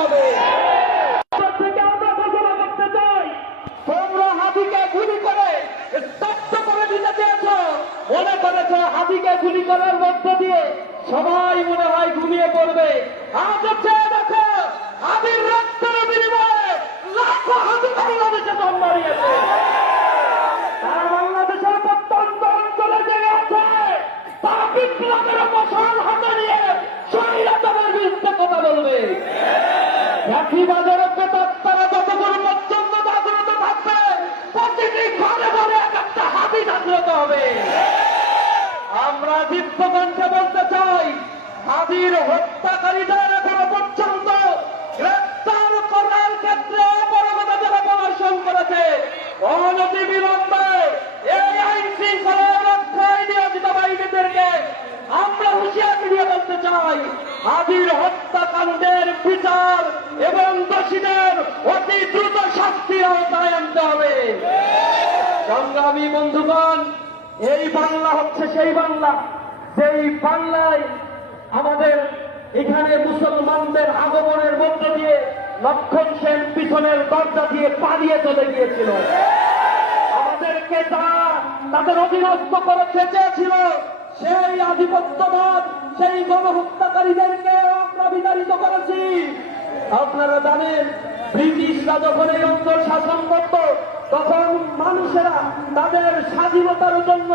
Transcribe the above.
হবে। থেকে আমরা ঘোষণা করতে চাই, তোমরা হাতিকে গুলি করে স্তব্ধ করে দিতে চেয়েছ, মনে করেছ হাতিকে গুলি করার মধ্য দিয়ে সবাই মনে হয় ঘুমিয়ে পড়বে। আজ চেয়ে দেখো, হাতির রক্তের বিনিময়ে লাখো হাতি বাংলাদেশে জন্ম নিয়েছে। তারা বাংলাদেশের প্রত্যন্ত অঞ্চলে জেগে আছে, তারা বিপ্লবের মশাল হাতে নিয়ে স্বৈরাচারের বিরুদ্ধে কথা বলবে। একই বাজারে তারা যতক্ষণ পর্যন্ত জাগ্রত থাকবে, প্রতিটি ঘরে ঘরে একটা হাতি জাগ্রত হবে। আমরা দীপ্তকণ্ঠে বলতে চাই, হাতির হত্যাকারীদের এখনো পর্যন্ত গ্রেপ্তার করার ক্ষেত্রে অপরাধতা যারা প্রদর্শন করেছে, অনতি বিলম্বে এই আইন শৃঙ্খলা রক্ষায় নিয়োজিত বাহিনীদেরকে আমরা হুঁশিয়ারি দিয়ে বলতে চাই, হাতির হত্যাকাণ্ডের বিচার এবং দোষীদের অতি দ্রুত শাস্তির আওতায় আনতে হবে। সংগ্রামী বন্ধুগণ, এই বাংলা হচ্ছে সেই বাংলা, যেই বাংলায় আমাদের এখানে মুসলমানদের আগমনের মধ্য দিয়ে লক্ষণ সেন পিছনের দরজা দিয়ে পালিয়ে চলে গিয়েছিল। আমাদেরকে যারা তাদের অধীনস্থ করেছে চেয়েছিল, সেই আধিপত্যবাদ, সেই গণহত্যাকারীদেরকে আমরা বিতাড়িত করেছি। আপনারা জানেন, ব্রিটিশরা যখন এই অঞ্চল শাসন করত, তখন মানুষেরা তাদের স্বাধীনতার জন্য